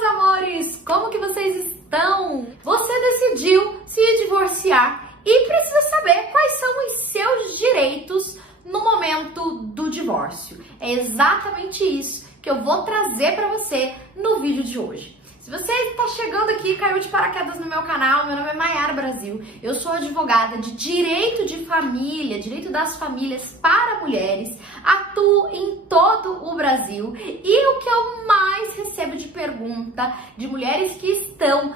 meus amores! Como que vocês estão? Você decidiu se divorciar e precisa saber quais são os seus direitos no momento do divórcio. É exatamente isso que eu vou trazer para você no vídeo de hoje. Se você está chegando aqui e caiu de paraquedas no meu canal, meu nome é Mayara Brasil, eu sou advogada de direito de família, direito das famílias para mulheres, atuo em todo o Brasil e o que eu mais recebo de pergunta de mulheres que estão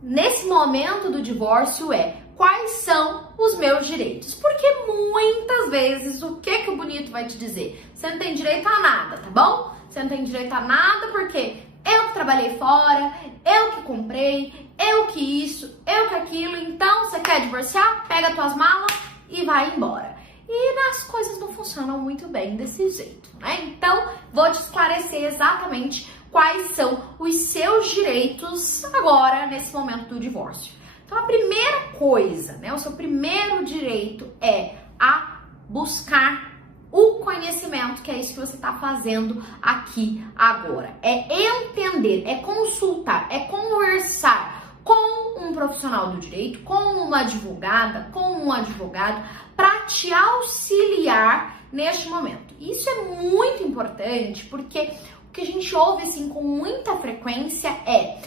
nesse momento do divórcio é: quais são os meus direitos? Porque muitas vezes o que o bonito vai te dizer? Você não tem direito a nada, tá bom? Você não tem direito a nada porque eu que trabalhei fora, eu que comprei, eu que isso, eu que aquilo. Então, você quer divorciar? Pega tuas malas e vai embora. E as coisas não funcionam muito bem desse jeito, né? Então, vou te esclarecer exatamente quais são os seus direitos agora, nesse momento do divórcio. Então, a primeira coisa, né? O seu primeiro direito é a buscar o conhecimento, que é isso que você está fazendo aqui agora. É entender, é consultar, é conversar com um profissional do direito, com uma advogada, com um advogado, para te auxiliar neste momento. Isso é muito importante, porque o que a gente ouve assim com muita frequência é: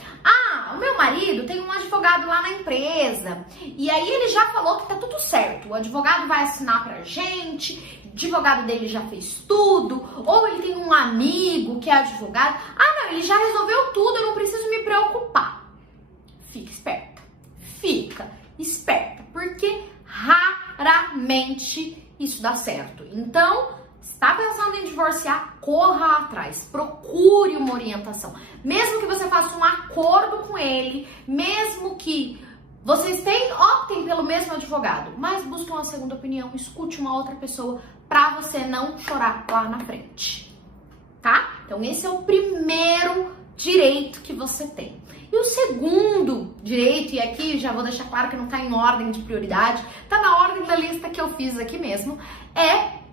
o meu marido tem um advogado lá na empresa e aí ele já falou que tá tudo certo, o advogado vai assinar pra gente, o advogado dele já fez tudo, ou ele tem um amigo que é advogado, não, ele já resolveu tudo, eu não preciso me preocupar. Fica esperta, porque raramente isso dá certo. Então, está pensando em divorciar, corra atrás, procure uma orientação. Mesmo que você faça um acordo com ele, mesmo que vocês optem pelo mesmo advogado, mas busque uma segunda opinião, escute uma outra pessoa para você não chorar lá na frente, tá? Então esse é o primeiro direito que você tem. E o segundo direito, e aqui já vou deixar claro que não tá em ordem de prioridade, tá na ordem da lista que eu fiz aqui mesmo, é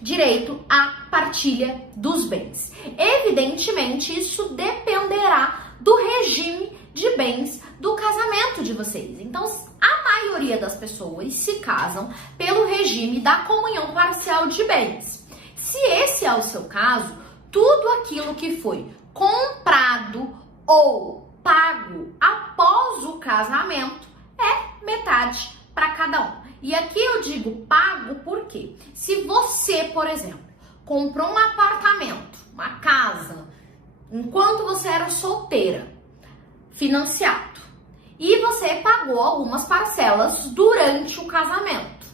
direito à partilha dos bens. Evidentemente, isso dependerá do regime de bens do casamento de vocês. Então, a maioria das pessoas se casam pelo regime da comunhão parcial de bens. Se esse é o seu caso, tudo aquilo que foi comprado ou pago após o casamento é metade para cada um. E aqui eu digo pago porque se você, por exemplo, comprou um apartamento, uma casa, enquanto você era solteira, financiado, e você pagou algumas parcelas durante o casamento,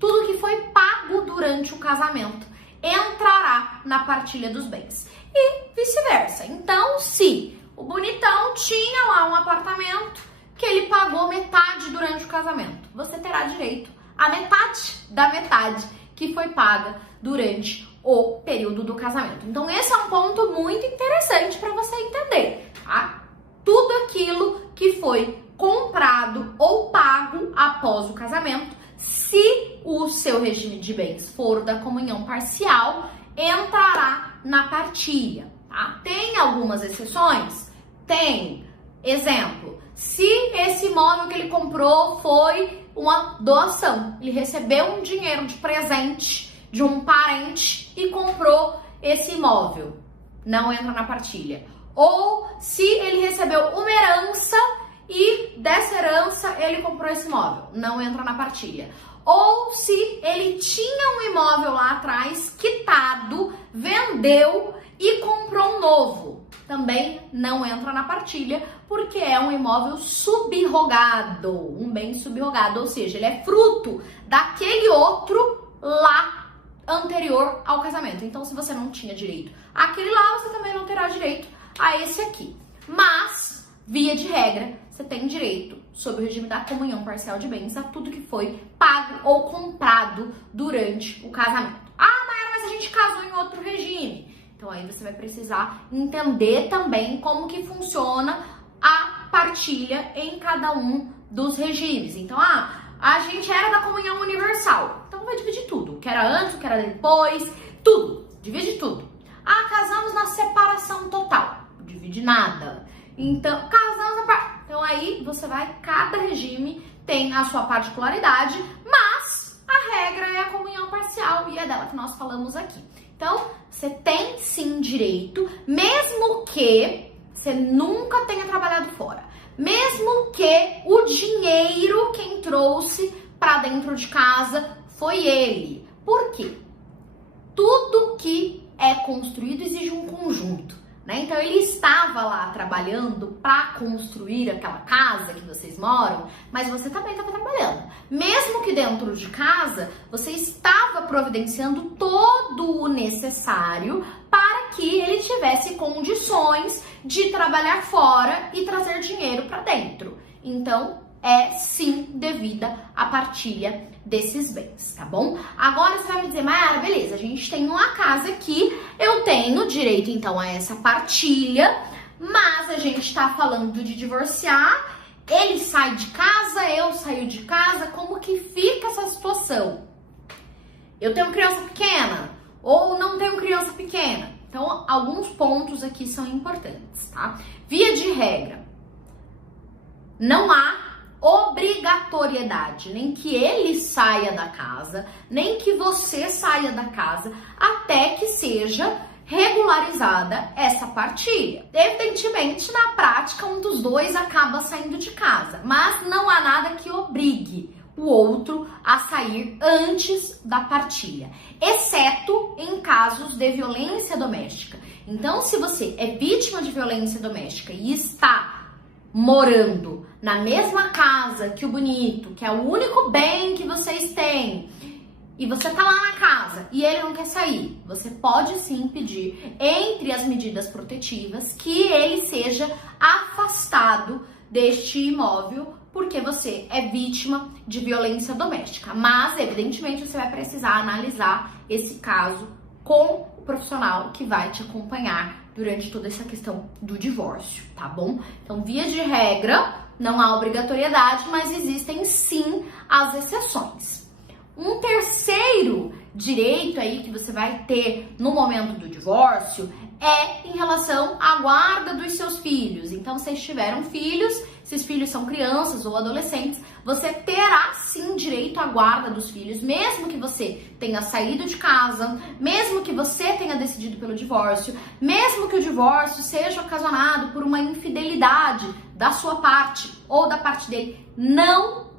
tudo que foi pago durante o casamento entrará na partilha dos bens. E vice-versa. Então, se o bonitão tinha lá um apartamento que ele pagou metade durante o casamento, você terá direito à metade da metade que foi paga durante o período do casamento. Então esse é um ponto muito interessante para você entender, tá? Tudo aquilo que foi comprado ou pago após o casamento, se o seu regime de bens for da comunhão parcial, entrará na partilha, tá? Tem algumas exceções? Tem. Exemplo: se esse imóvel que ele comprou foi uma doação, ele recebeu um dinheiro de presente de um parente e comprou esse imóvel, não entra na partilha. Ou se ele recebeu uma herança e dessa herança ele comprou esse imóvel, não entra na partilha. Ou se ele tinha um imóvel lá atrás quitado, vendeu e comprou um novo, também não entra na partilha, porque é um imóvel subrogado, um bem subrogado, ou seja, ele é fruto daquele outro lá anterior ao casamento. Então, se você não tinha direito àquele lá, você também não terá direito a esse aqui. Mas, via de regra, você tem direito, sob o regime da comunhão parcial de bens, a tudo que foi pago ou comprado durante o casamento. Mayara, mas a gente casou em outro regime. Então aí você vai precisar entender também como que funciona a partilha em cada um dos regimes. Então, a gente era da comunhão universal, então vai dividir tudo, o que era antes, o que era depois, tudo, divide tudo. Casamos na separação total, divide nada. Então, casamos a parte. Então aí você vai, cada regime tem a sua particularidade, mas a regra é a comunhão parcial e é dela que nós falamos aqui. Então, você tem sim direito, mesmo que você nunca tenha trabalhado fora, mesmo que o dinheiro quem trouxe para dentro de casa foi ele. Por quê? Tudo que é construído exige um conjunto, né? Então ele estava lá trabalhando para construir aquela casa que vocês moram, mas você também estava trabalhando. Mesmo que dentro de casa, você estava providenciando todo o necessário para que ele tivesse condições de trabalhar fora e trazer dinheiro para dentro. Então, é sim devida à partilha desses bens, tá bom? Agora você vai me dizer, Mayara, beleza, a gente tem uma casa aqui, eu tenho direito então a essa partilha, mas a gente tá falando de divorciar, ele sai de casa, eu saio de casa, como que fica essa situação? Eu tenho criança pequena ou não tenho criança pequena? Então, alguns pontos aqui são importantes, tá? Via de regra, não há obrigatoriedade, nem que ele saia da casa, nem que você saia da casa, até que seja regularizada essa partilha. Evidentemente, na prática, um dos dois acaba saindo de casa, mas não há nada que obrigue o outro a sair antes da partilha, exceto em casos de violência doméstica. Então, se você é vítima de violência doméstica e está morando na mesma casa que o bonito, que é o único bem que vocês têm, e você tá lá na casa e ele não quer sair, você pode sim pedir, entre as medidas protetivas, que ele seja afastado deste imóvel, porque você é vítima de violência doméstica. Mas, evidentemente, você vai precisar analisar esse caso com o profissional que vai te acompanhar durante toda essa questão do divórcio, tá bom? Então, via de regra, não há obrigatoriedade, mas existem sim as exceções. Um terceiro direito aí que você vai ter no momento do divórcio é em relação à guarda dos seus filhos. Então, se vocês tiveram filhos, se os filhos são crianças ou adolescentes, você terá sim direito à guarda dos filhos, mesmo que você tenha saído de casa, mesmo que você tenha decidido pelo divórcio, mesmo que o divórcio seja ocasionado por uma infidelidade da sua parte ou da parte dele, não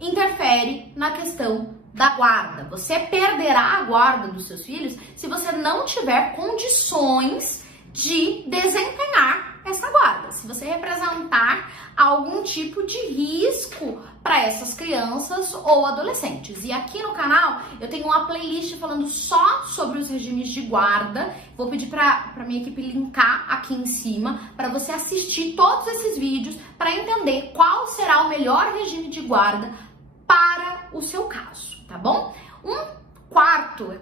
interfere na questão da guarda. Você perderá a guarda dos seus filhos se você não tiver condições de desempenhar essa guarda. Se você representar algum tipo de risco para essas crianças ou adolescentes. E aqui no canal eu tenho uma playlist falando só sobre os regimes de guarda. Vou pedir para minha equipe linkar aqui em cima para você assistir todos esses vídeos para entender qual será o melhor regime de guarda para o seu caso, tá bom? Quarto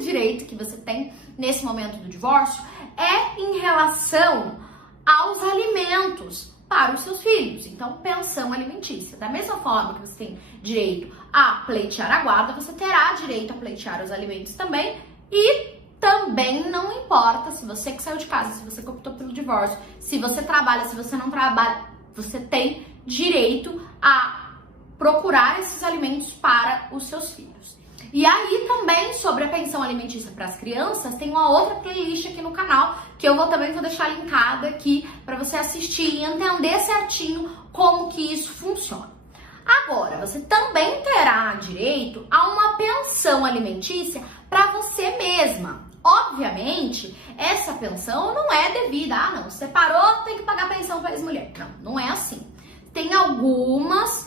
direito que você tem nesse momento do divórcio é em relação aos alimentos para os seus filhos. Então, pensão alimentícia. Da mesma forma que você tem direito a pleitear a guarda, você terá direito a pleitear os alimentos também. E também não importa se você que saiu de casa, se você que optou pelo divórcio, se você trabalha, se você não trabalha, você tem direito a procurar esses alimentos para os seus filhos. E aí também sobre a pensão alimentícia para as crianças, tem uma outra playlist aqui no canal que eu vou deixar linkada aqui para você assistir e entender certinho como que isso funciona. Agora, você também terá direito a uma pensão alimentícia para você mesma. Obviamente, essa pensão não é devida, não, separou, tem que pagar pensão para ex-mulher. Não é assim. Tem algumas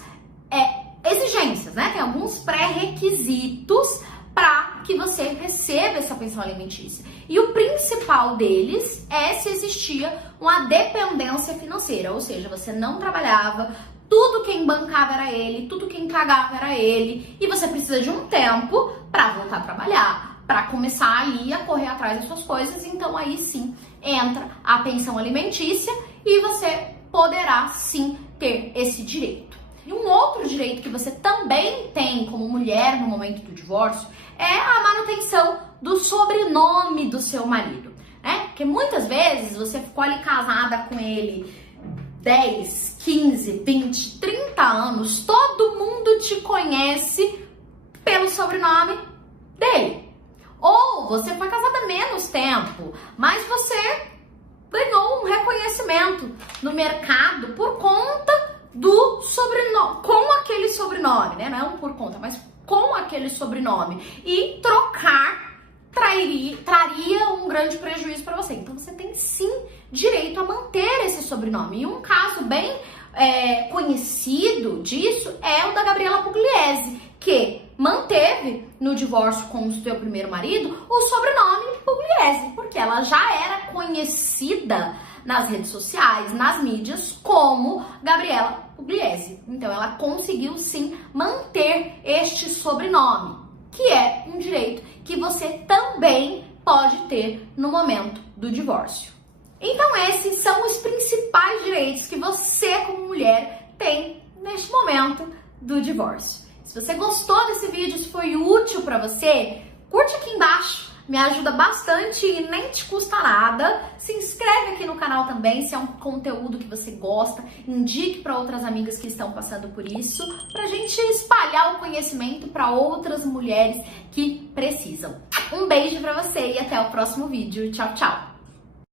exigências, né? Tem alguns pré-requisitos para que você receba essa pensão alimentícia. E o principal deles é se existia uma dependência financeira, ou seja, você não trabalhava, tudo quem bancava era ele, tudo quem pagava era ele, e você precisa de um tempo para voltar a trabalhar, para começar aí a correr atrás das suas coisas. Então aí sim entra a pensão alimentícia e você poderá sim ter esse direito. E um outro direito que você também tem como mulher no momento do divórcio é a manutenção do sobrenome do seu marido. né? Porque muitas vezes você ficou ali casada com ele 10, 15, 20, 30 anos, todo mundo te conhece pelo sobrenome dele. Ou você foi casada menos tempo, mas você ganhou um reconhecimento no mercado por conta do sobrenome, com aquele sobrenome, né? Não por conta, mas com aquele sobrenome. E trocar traria um grande prejuízo para você. Então você tem sim direito a manter esse sobrenome. E um caso bem conhecido disso é o da Gabriela Pugliese, que manteve no divórcio com o seu primeiro marido o sobrenome Pugliese, porque ela já era conhecida nas redes sociais, nas mídias, como Gabriela Pugliese. Então ela conseguiu sim manter este sobrenome, que é um direito que você também pode ter no momento do divórcio. Então esses são os principais direitos que você como mulher tem neste momento do divórcio. Se você gostou desse vídeo, se foi útil para você, curte aqui embaixo, me ajuda bastante e nem te custa nada. Se inscreve aqui no canal também, se é um conteúdo que você gosta, indique para outras amigas que estão passando por isso, pra gente espalhar o conhecimento para outras mulheres que precisam. Um beijo para você e até o próximo vídeo. Tchau, tchau!